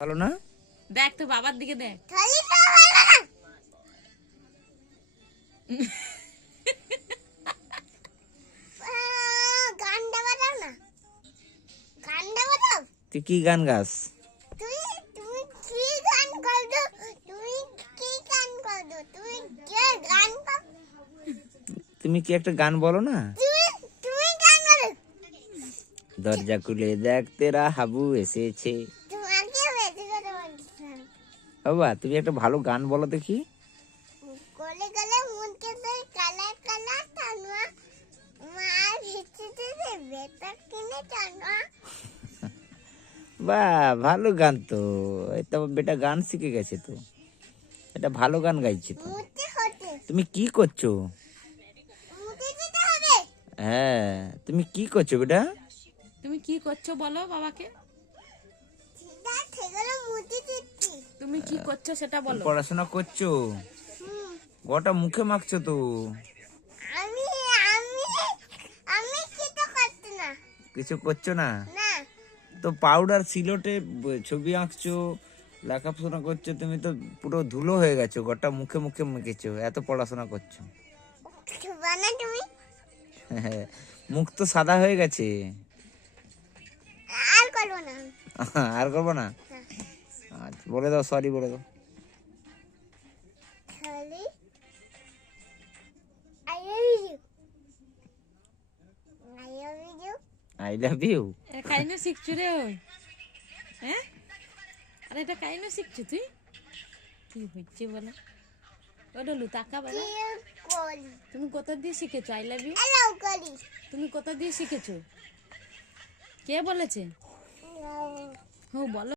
ভালো না? দেখ তো বাবার দিকে দেখ। তুই কি গান গাস? তুমি কি একটা গান বলো না? দরজা খুলে দেখ তেরা হাবু এসেছে। বাবা তুমি একটা ভালো গান বলো দেখি। বাহ ভালো গান তো, এটা বেটা গান শিখে গেছে তো, এটা ভালো গান গাইছে তো। তুমি কি করছো? হ্যাঁ তুমি কি করছো বেটা? তুমি কি করছো বলো বাবাকে। তুমি কি করছো সেটা বলো। পড়াশোনা করছো? গোটা মুখে মাখছো তো। কিছু করছো না তো? পাউডার সিলটে ছবি আঁকছো, লেখাপড়া করছো, তুমি তো পুরো ধুলো হয়ে গেছো, গোটা মুখে মুখে মেখেছো, এত পড়াশোনা করছো। মুখ তো সাদা হয়ে গেছে। আর করবো না? আচ্ছা বলে দাও, সরি বলে দাও। I love you. কাইনো শিখছো রে ওই? হ্যাঁ আরে এটা কাইনো শিখছো তুই? কি হচ্ছে বলো। ও ডলু তাকা বলো। তুমি কোথা দিয়ে শিখেছো আই লাভ ইউ? তুমি কোথা দিয়ে শিখেছো? কে বলেছে? ও বলো।